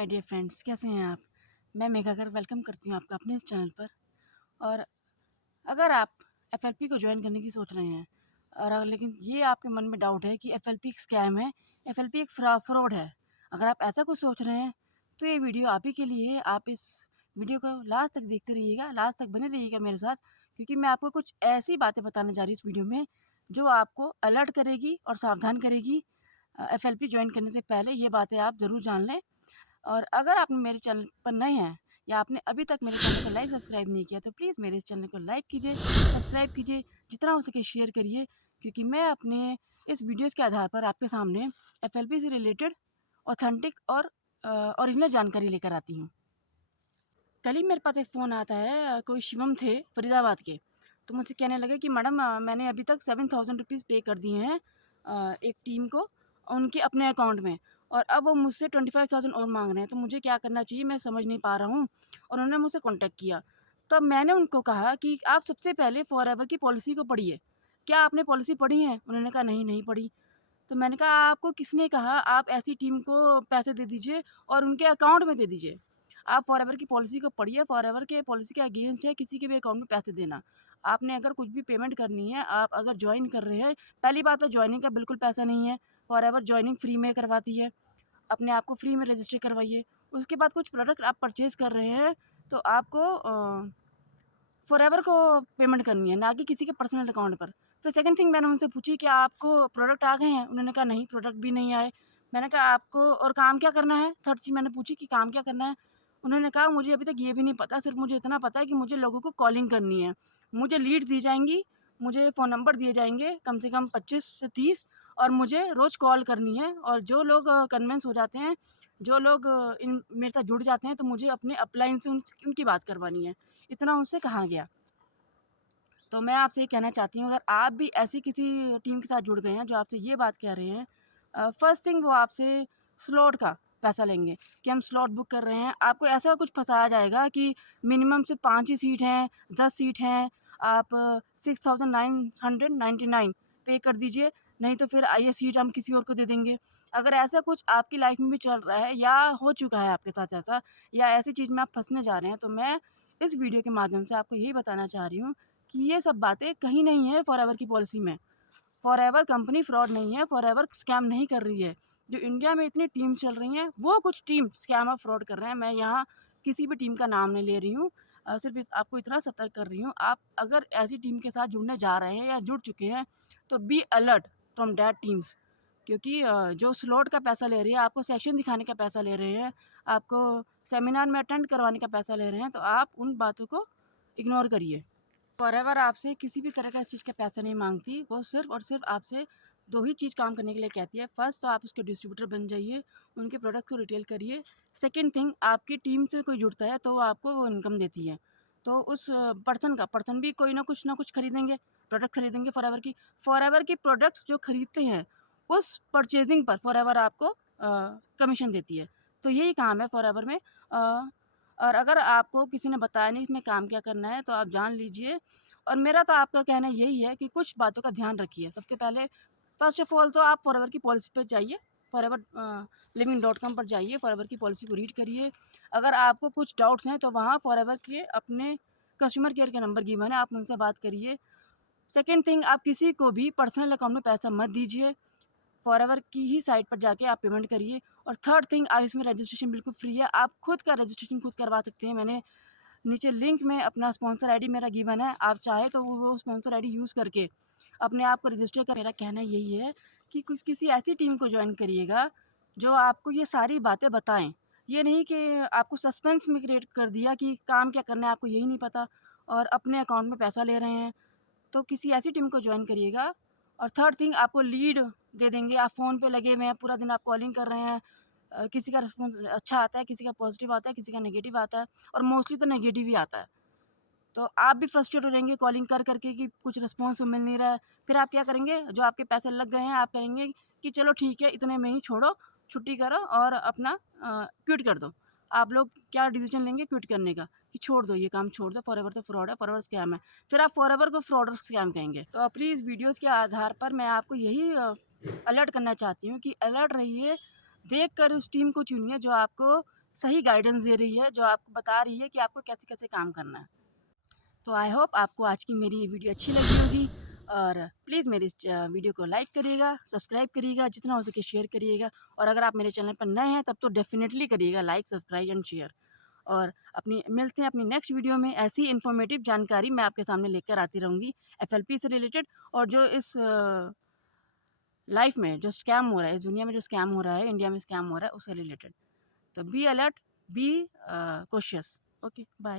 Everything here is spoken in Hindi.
माय डियर फ्रेंड्स, कैसे हैं आप? मैं मेघा गर्ग वेलकम करती हूँ आपका अपने इस चैनल पर। और अगर आप एफएलपी को ज्वाइन करने की सोच रहे हैं और लेकिन ये आपके मन में डाउट है कि एफएलपी एक स्कैम है, एफएलपी एक फ्रॉड है। अगर आप ऐसा कुछ सोच रहे हैं तो ये वीडियो आप ही के लिए है। आप इस वीडियो को लास्ट तक देखते रहिएगा, लास्ट तक बने रहिएगा मेरे साथ, क्योंकि मैं आपको कुछ ऐसी बातें बताने जा रही हूँ इस वीडियो में जो आपको अलर्ट करेगी और सावधान करेगी। एफएलपी ज्वाइन करने से पहले ये बातें आप ज़रूर जान लें। और अगर आप मेरे चैनल पर नए हैं या आपने अभी तक मेरे चैनल को लाइक सब्सक्राइब नहीं किया तो प्लीज़ मेरे इस चैनल को लाइक कीजिए, सब्सक्राइब कीजिए, जितना हो सके शेयर करिए, क्योंकि मैं अपने इस वीडियोज़ के आधार पर आपके सामने एफएलपी से रिलेटेड ऑथेंटिक और ओरिजिनल जानकारी लेकर आती हूँ। कल ही मेरे पास एक फ़ोन आता है, कोई शिवम थे फरीदाबाद के। तो मुझसे कहने लगे कि मैडम, मैंने अभी तक 7,000 रुपीज़ पे कर दिए हैं एक टीम को उनके अपने अकाउंट में, और अब वो मुझसे 25,000 और मांग रहे हैं, तो मुझे क्या करना चाहिए मैं समझ नहीं पा रहा हूँ। और उन्होंने मुझसे कॉन्टैक्ट किया। तब मैंने उनको कहा कि आप सबसे पहले फॉरएवर की पॉलिसी को पढ़िए। क्या आपने पॉलिसी पढ़ी है? उन्होंने कहा नहीं, नहीं पढ़ी। तो मैंने कहा आपको किसने कहा आप ऐसी टीम को पैसे दे दीजिए और उनके अकाउंट में दे दीजिए। आप फॉरएवर की पॉलिसी को पढ़िए। फॉरएवर के पॉलिसी के अगेंस्ट है किसी के भी अकाउंट में पैसे देना। आपने अगर कुछ भी पेमेंट करनी है, आप अगर ज्वाइन कर रहे हैं, पहली बात तो ज्वाइनिंग का बिल्कुल पैसा नहीं है। फॉरएवर ज्वाइनिंग फ्री में करवाती है। अपने आप को फ्री में रजिस्टर करवाइए। उसके बाद कुछ प्रोडक्ट आप परचेज़ कर रहे हैं तो आपको फॉरएवर को पेमेंट करनी है, ना कि किसी के पर्सनल अकाउंट पर। फिर सेकंड थिंग मैंने उनसे पूछी कि आपको प्रोडक्ट आ गए हैं? उन्होंने कहा नहीं, प्रोडक्ट भी नहीं आए। मैंने कहा आपको और काम क्या करना है? थर्ड चीज़ मैंने पूछी कि काम क्या करना है? उन्होंने कहा मुझे अभी तक ये भी नहीं पता, सिर्फ़ मुझे इतना पता है कि मुझे लोगों को कॉलिंग करनी है। मुझे लीड्स दी जाएँगी, मुझे फ़ोन नंबर दिए जाएँगे कम से कम 25 से 30, और मुझे रोज़ कॉल करनी है। और जो लोग कन्विंस हो जाते हैं, जो लोग इन मेरे साथ जुड़ जाते हैं, तो मुझे अपने अपलाइन से उनकी बात करवानी है। इतना उनसे कहा गया। तो मैं आपसे ये कहना चाहती हूँ, अगर आप भी ऐसी किसी टीम के साथ जुड़ गए हैं जो आपसे ये बात कह रहे हैं, फर्स्ट थिंग वो आपसे स्लॉट का पैसा लेंगे कि हम स्लॉट बुक कर रहे हैं। आपको ऐसा कुछ फंसाया जाएगा कि मिनिमम से 5 ही सीट हैं, 10 सीट हैं, आप 6,999 पे कर दीजिए, नहीं तो फिर ये सीट हम किसी और को दे देंगे। अगर ऐसा कुछ आपकी लाइफ में भी चल रहा है या हो चुका है आपके साथ ऐसा, या ऐसी चीज़ में आप फंसने जा रहे हैं, तो मैं इस वीडियो के माध्यम से आपको यही बताना चाह रही हूँ कि ये सब बातें कहीं नहीं है फॉरएवर की पॉलिसी में। फॉरएवर कंपनी फ्रॉड नहीं है, फॉरएवर स्कैम नहीं कर रही है। जो इंडिया में इतनी टीम चल रही हैं, वो कुछ टीम स्कैम और फ्रॉड कर रहे हैं। मैं यहाँ किसी भी टीम का नाम नहीं ले रही हूँ। सिर्फ़ इस आपको इतना सतर्क कर रही हूँ, आप अगर ऐसी टीम के साथ जुड़ने जा रहे हैं या जुड़ चुके हैं, तो be alert from that teams. क्योंकि जो स्लॉट का पैसा ले रही है, आपको सेक्शन दिखाने का पैसा ले रहे हैं, आपको सेमिनार में अटेंड करवाने का पैसा ले रहे हैं, तो आप उन बातों को इग्नोर करिए। फॉरएवर आपसे किसी भी तरह का इस चीज़ का पैसा नहीं मांगती। वो सिर्फ़ और सिर्फ़ आपसे 2 ही चीज़ काम करने के लिए कहती है। फर्स्ट तो आप उसके डिस्ट्रीब्यूटर बन जाइए, उनके प्रोडक्ट को रिटेल करिए। सेकंड थिंग, आपकी टीम से कोई जुड़ता है तो वो आपको वो इनकम देती है। तो उस पर्सन भी कोई ना कुछ खरीदेंगे, प्रोडक्ट खरीदेंगे फॉरएवर की। फॉरएवर की प्रोडक्ट्स जो खरीदते हैं, उस परचेज़िंग पर फॉरएवर आपको कमीशन देती है। तो यही काम है फॉरएवर में। और अगर आपको किसी ने बताया नहीं इसमें काम क्या करना है, तो आप जान लीजिए। और मेरा तो आपका कहना यही है कि कुछ बातों का ध्यान रखिए। सबसे पहले फ़र्स्ट ऑफ़ ऑल तो आप फॉरएवर की पॉलिसी पे जाइए, फॉरएवर लिविंग.com पर जाइए, फॉरएवर की पॉलिसी को रीड करिए। अगर आपको कुछ डाउट्स हैं तो वहाँ फॉरएवर के अपने कस्टमर केयर के नंबर गिवन है, आप उनसे बात करिए। सेकंड थिंग, आप किसी को भी पर्सनल अकाउंट में पैसा मत दीजिए। फॉरएवर की ही साइट पर जाके आप पेमेंट करिए। और थर्ड थिंग, आप इसमें रजिस्ट्रेशन बिल्कुल फ्री है, आप खुद का रजिस्ट्रेशन खुद करवा सकते हैं। मैंने नीचे लिंक में अपना स्पॉन्सर आईडी मेरा गिवन है, आप चाहे तो वो स्पॉन्सर आईडी यूज़ करके अपने आप को रजिस्टर कर। मेरा कहना यही है कि कुछ किसी ऐसी टीम को ज्वाइन करिएगा जो आपको ये सारी बातें बताएं। ये नहीं कि आपको सस्पेंस में क्रिएट कर दिया कि काम क्या करना है आपको यही नहीं पता और अपने अकाउंट में पैसा ले रहे हैं। तो किसी ऐसी टीम को ज्वाइन करिएगा। और थर्ड थिंग, आपको लीड दे देंगे, आप फ़ोन पे लगे हुए हैं, पूरा दिन आप कॉलिंग कर रहे हैं। किसी का रिस्पॉन्स अच्छा आता है, किसी का पॉजिटिव आता है, किसी का नेगेटिव आता है, और मोस्टली तो नेगेटिव ही आता है। तो आप भी फ्रस्ट्रेट हो जाएँगे कॉलिंग कर के कि कुछ रिस्पॉन्स मिल नहीं रहा है। फिर आप क्या करेंगे, जो आपके पैसे लग गए हैं, आप कहेंगे कि चलो ठीक है, इतने में ही छोड़ो, छुट्टी करो और अपना क्विट कर दो। आप लोग क्या डिसीज़न लेंगे क्विट करने का, कि छोड़ दो, ये काम छोड़ दो, फॉरएवर तो फ्रॉड है, फॉरएवर स्कैम है। फिर आप फॉरएवर को फ्रॉड और स्कैम कहेंगे। तो प्लीज़ वीडियोज़ के आधार पर मैं आपको यही अलर्ट करना चाहती हूँ कि अलर्ट रहिए, देख कर उस टीम को चुनिए जो आपको सही गाइडेंस दे रही है, जो आपको बता रही है कि आपको कैसे-कैसे काम करना है। तो आई होप आपको आज की मेरी ये वीडियो अच्छी लगी होगी और प्लीज़ मेरी इस वीडियो को लाइक करिएगा, सब्सक्राइब करिएगा, जितना हो सके शेयर करिएगा और अगर आप मेरे चैनल पर नए हैं तब तो डेफ़िनेटली करिएगा लाइक, सब्सक्राइब एंड शेयर। और अपनी मिलते हैं अपनी नेक्स्ट वीडियो में। ऐसी इन्फॉर्मेटिव जानकारी मैं आपके सामने लेकर आती रहूँगी एफएलपी से रिलेटेड और जो इस लाइफ में जो स्कैम हो रहा है, इस दुनिया में जो स्कैम हो रहा है, इंडिया में स्कैम हो रहा है, उससे रिलेटेड। तो be alert, be cautious. Okay, bye.